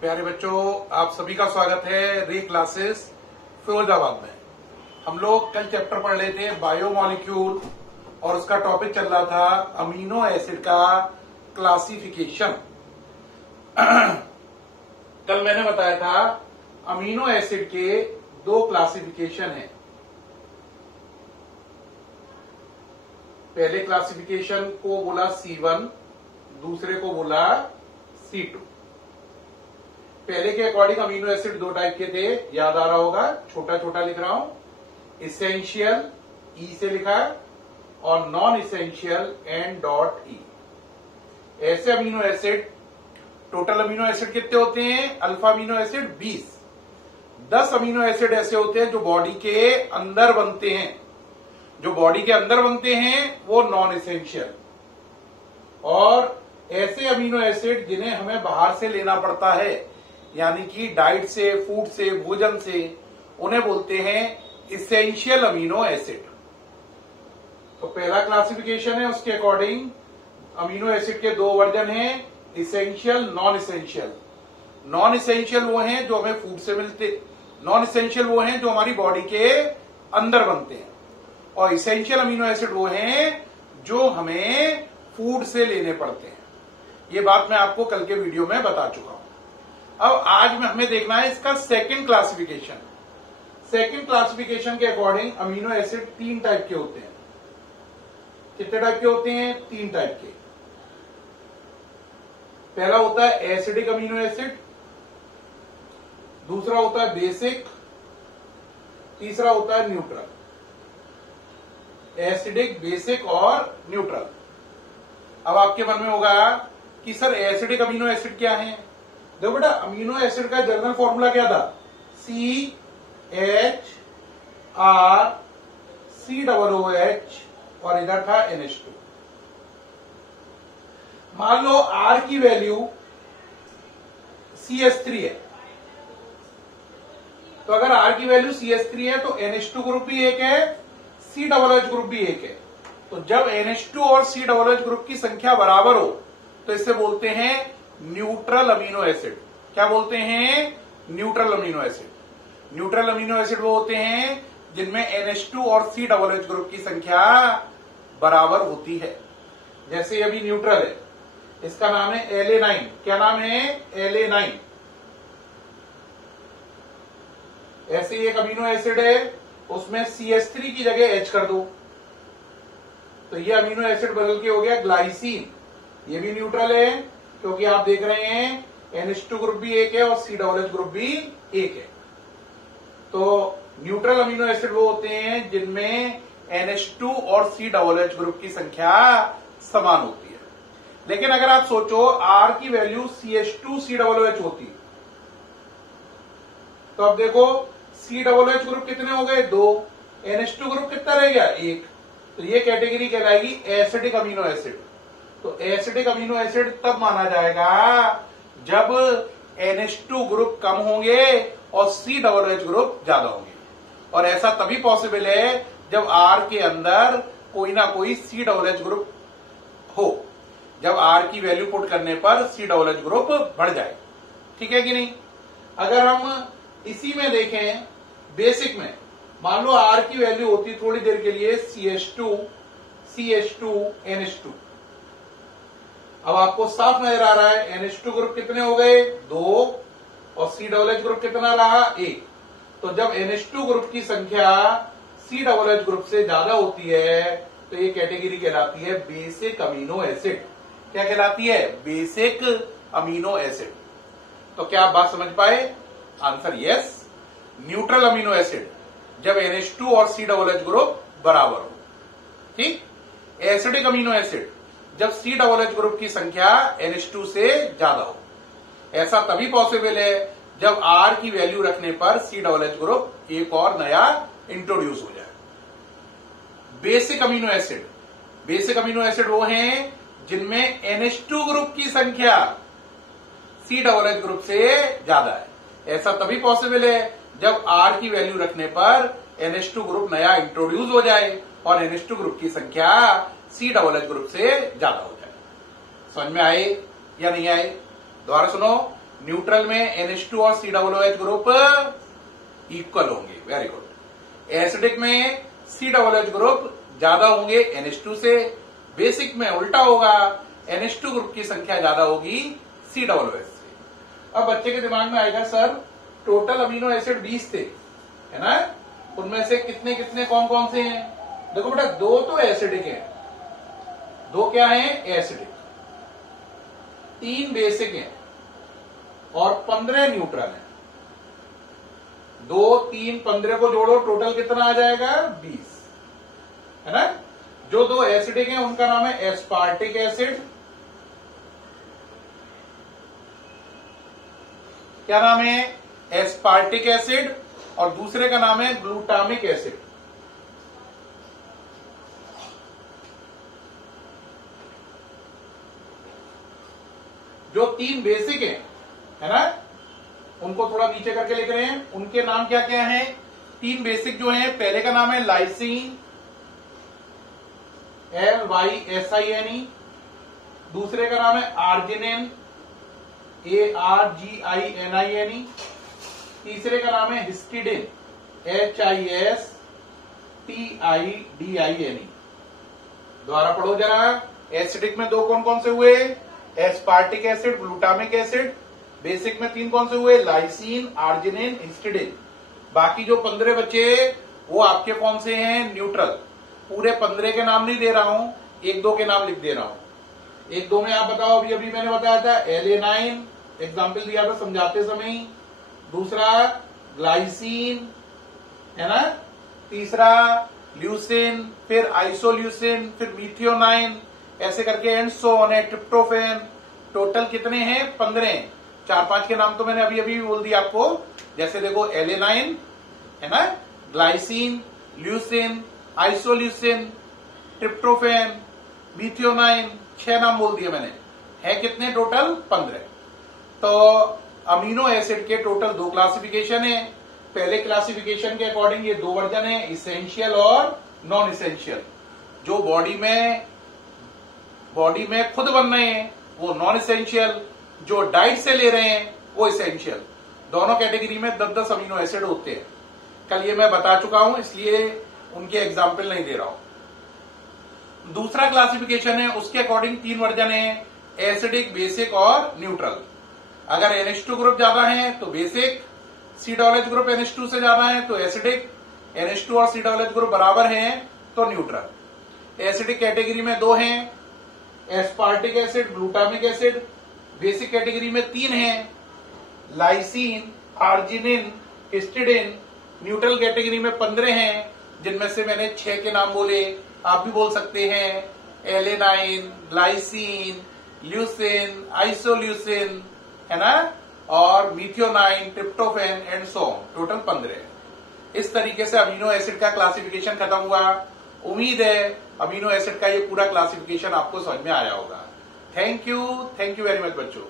प्यारे बच्चों, आप सभी का स्वागत है रे क्लासेस फिरोजाबाद में। हम लोग कल चैप्टर पढ़ रहे थे बायोमोलिक्यूल और उसका टॉपिक चल रहा था अमीनो एसिड का क्लासिफिकेशन। कल मैंने बताया था अमीनो एसिड के दो क्लासिफिकेशन हैं। पहले क्लासिफिकेशन को बोला C1, दूसरे को बोला C2। पहले के अकॉर्डिंग अमीनो एसिड दो टाइप के थे, याद आ रहा होगा, छोटा छोटा लिख रहा हूं। इसेंशियल ई से लिखा है और नॉन इसेंशियल N.E। ऐसे amino acid, total amino acid कितने होते हैं? Alpha amino acid 20। 10 amino acid ऐसे होते हैं जो बॉडी के अंदर बनते हैं। जो बॉडी के अंदर बनते हैं वो नॉन इसेंशियल, और ऐसे अमीनो एसिड जिन्हें हमें बाहर से लेना पड़ता है, यानी कि डाइट से, फूड से, भोजन से, उन्हें बोलते हैं इसेंशियल अमीनो एसिड। तो पहला क्लासिफिकेशन है, उसके अकॉर्डिंग अमीनो एसिड के दो वर्जन हैं, essential, non essential. Non essential वो हैं जो हमें फूड से मिलते, नॉन इसेंशियल वो हैं जो हमारी बॉडी के अंदर बनते हैं, और इसेंशियल अमीनो एसिड वो हैं जो हमें फूड से लेने पड़ते हैं। ये बात मैं आपको कल के वीडियो में बता चुका हूं। अब आज में हमें देखना है इसका सेकंड क्लासिफिकेशन। सेकंड क्लासिफिकेशन के अकॉर्डिंग अमीनो एसिड 3 टाइप के होते हैं। कितने टाइप के होते हैं? 3 टाइप के। पहला होता है एसिडिक अमीनो एसिड, दूसरा होता है बेसिक, तीसरा होता है न्यूट्रल। एसिडिक, बेसिक और न्यूट्रल। अब आपके मन में होगा कि सर एसिडिक अमीनो एसिड क्या है? देखो बेटा, अमीनो एसिड का जनरल फॉर्मूला क्या था? CHR COOH और इधर था NH2। मान लो R की वैल्यू CH3 है, तो अगर R की वैल्यू CH3 है तो NH2 ग्रुप भी एक है, COOH ग्रुप भी एक है। तो जब NH2 और COOH ग्रुप की संख्या बराबर हो तो इसे बोलते हैं न्यूट्रल अमीनो एसिड। क्या बोलते हैं? Neutral amino acid. Neutral amino acid वो होते हैं जिनमें NH2 और COOH ग्रुप की संख्या बराबर होती है। जैसे अभी न्यूट्रल है, इसका नाम है LA9। क्या नाम है? LA9। ऐसे ही एक अमीनो एसिड है, उसमें CH3 की जगह H कर दो तो ये अमीनो एसिड बदल के हो गया ग्लाइसिन। ये भी न्यूट्रल है क्योंकि आप देख रहे हैं NH2 ग्रुप भी एक है और COOH ग्रुप भी एक है। तो न्यूट्रल अमीनो एसिड वो होते हैं जिनमें NH2 और COOH ग्रुप की संख्या समान होती है। लेकिन अगर आप सोचो R की वैल्यू CH2 COOH होती तो अब देखो COOH ग्रुप कितने हो गए? 2। NH2 ग्रुप कितना रह गया? 1। तो ये कैटेगरी कहलाएगी एसिडिक अमीनो एसिड। तो एसिडिक अमीनो एसिड तब माना जाएगा जब NH2 ग्रुप कम होंगे और COOH ग्रुप ज्यादा होंगे, और ऐसा तभी पॉसिबल है जब R के अंदर कोई ना कोई COOH ग्रुप हो। जब R की वैल्यू पुट करने पर COOH ग्रुप बढ़ जाए। ठीक है कि नहीं? अगर हम इसी में देखें बेसिक में, मान लो R की वैल्यू होती थोड़ी देर के लिए CH2 NH2। अब आपको साफ नजर आ रहा है NH2 ग्रुप कितने हो गए? 2, और COOH ग्रुप कितना रहा? 1। तो जब NH2 ग्रुप की संख्या COOH ग्रुप से ज्यादा होती है तो ये कैटेगरी कहलाती है बेसिक अमीनो एसिड। क्या कहलाती है? Basic amino acid. तो क्या आप बात समझ पाए? Answer yes. Neutral amino acid जब NH2 और COOH ग्रुप बराबर हो। ठीक। एसिडिक अमीनो एसिड जब COOH ग्रुप की संख्या NH2 से ज्यादा हो। ऐसा तभी पॉसिबल है जब R की वैल्यू रखने पर COOH ग्रुप एक और नया इंट्रोड्यूस हो जाए। Basic amino acid, basic amino acid वो हैं जिनमें NH2 ग्रुप की संख्या COOH ग्रुप से ज्यादा है। ऐसा तभी पॉसिबल है जब R की वैल्यू रखने पर NH2 ग्रुप नया इंट्रोड्यूस हो जाए और NH2 ग्रुप की संख्या COOH ग्रुप से ज्यादा हो जाए। समझ में आए या नहीं आए? दोबारा सुनो। न्यूट्रल में NH2 और COOH ग्रुप इक्वल होंगे। Very good. एसिडिक में COOH ग्रुप ज्यादा होंगे NH2 से, बेसिक में उल्टा होगा, NH2 ग्रुप की संख्या ज्यादा होगी COOH से। अब बच्चे के दिमाग में आएगा सर टोटल अमीनो एसिड 20 थे, है ना, उनमें से कितने कितने कौन कौन से हैं? देखो बेटा, 2 तो एसिडिक हैं, 2 क्या हैं? एसिडिक, 3 बेसिक हैं और 15 न्यूट्रल हैं। 2, 3, 15 को जोड़ो, टोटल कितना आ जाएगा? 20, है ना। जो 2 एसिडिक हैं उनका नाम है एस्पार्टिक एसिड, क्या नाम है? एस्पार्टिक एसिड, और दूसरे का नाम है ग्लूटामिक एसिड। जो 3 बेसिक है ना, उनको थोड़ा नीचे करके लिख रहे हैं, उनके नाम क्या क्या हैं? 3 बेसिक जो हैं, पहले का नाम है लाइसिन, LYSINE, दूसरे का नाम है आर्जिनिन, ARGININE, तीसरे का नाम है हिस्टिडिन, HISTIDINE। दोबारा पढ़ो जरा। एसिडिक में 2 कौन कौन से हुए? Aspartic acid, glutamic acid. Basic में 3 कौन से हुए? Lysine, arginine, histidine. बाकी जो 15 बचे वो आपके कौन से हैं? न्यूट्रल। पूरे 15 के नाम नहीं दे रहा हूं, 1-2 के नाम लिख दे रहा हूं। 1-2 में आप बताओ। अभी मैंने बताया था एलेनाइन, एग्जाम्पल दिया था समझाते समय ही। दूसरा ग्लाइसिन, है ना, तीसरा ल्यूसिन, फिर आइसोल्यूसिन, फिर मिथियोनाइन, ऐसे करके एंड सो ऑन है, ट्रिप्टोफेन। टोटल कितने हैं? 15। 4-5 के नाम तो मैंने अभी बोल दिया आपको। जैसे देखो एलेनाइन, है ना, glycine, leucine, isoleucine, tryptophan, methionine, 6 नाम बोल दिए मैंने। है कितने टोटल? 15। तो अमीनो एसिड के टोटल 2 क्लासिफिकेशन है। पहले क्लासिफिकेशन के अकॉर्डिंग ये 2 वर्जन है, इसेंशियल और नॉन इसेंशियल। जो बॉडी में खुद बन रहे हैं वो नॉन इसेंशियल, जो डाइट से ले रहे हैं वो इसेंशियल। दोनों कैटेगरी में 10-10 अमीनो एसिड होते हैं। कल ये मैं बता चुका हूं, इसलिए उनके एग्जाम्पल नहीं दे रहा हूं। दूसरा क्लासिफिकेशन है, उसके अकॉर्डिंग 3 वर्जन है, एसिडिक, बेसिक और न्यूट्रल। अगर NH2 ग्रुप ज्यादा है तो बेसिक, COOH ग्रुप NH2 से ज्यादा है तो एसिडिक, NH2 और COOH ग्रुप बराबर हैं तो न्यूट्रल। एसिडिक कैटेगरी में 2 हैं, aspartic acid, glutamic acid. Basic category में 3 हैं, lysine, arginine, histidine. Neutral category में 15 हैं, जिनमें से मैंने 6 के नाम बोले, आप भी बोल सकते हैं, एलेनाइन, ग्लाइसिन, ल्यूसिन, आइसोल्यूसिन, है ना, और methionine, tryptophan and so on. Total 15 है। इस तरीके से अमीनो एसिड का क्लासिफिकेशन खत्म हुआ। उम्मीद है अमीनो एसिड का ये पूरा क्लासिफिकेशन आपको समझ में आया होगा। थैंक यू वेरी मच बच्चों।